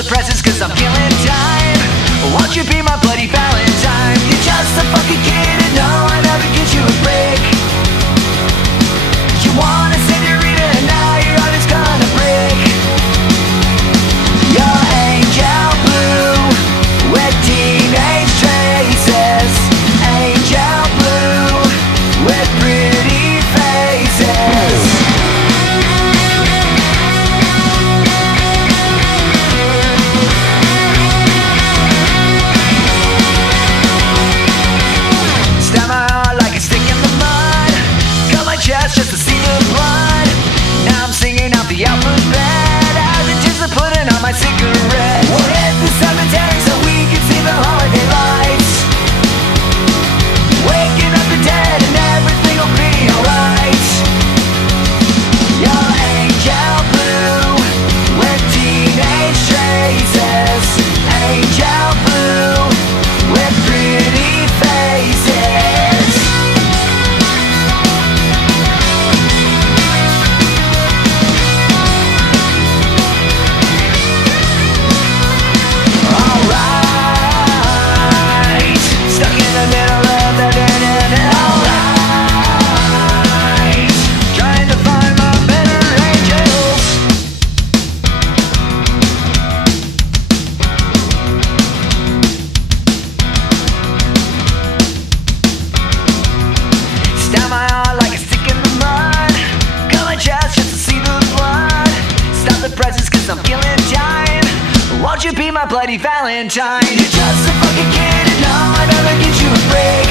the presents cause I'm killing time. Won't you be my bloody Valentine? You're just a fucking kid and no one ever gives you a break. You want a senorita and now your heart is gonna break. You're angel blue with teenage traces. Angel blue with pretty faces. Stab my heart like a stick in the mud. Cut my chest just to see the blood. Now I'm singing out the alphabet as it just putting on my cigarette. We'll hit the cemetery so we can see the holiday lights. Waking up the dead and everything will be alright. You're angel blue with teenage traces. Angel blue with pretty faces. Alright, stuck in the middle of the dead end. Alright, trying to find my better angels. Stab my heart like a stick in the mud. Cut my chest just to see the blood. Stop the presents cause I'm killing time. Won't you be my bloody Valentine? You're just a fucking kid and no one ever gives you a break.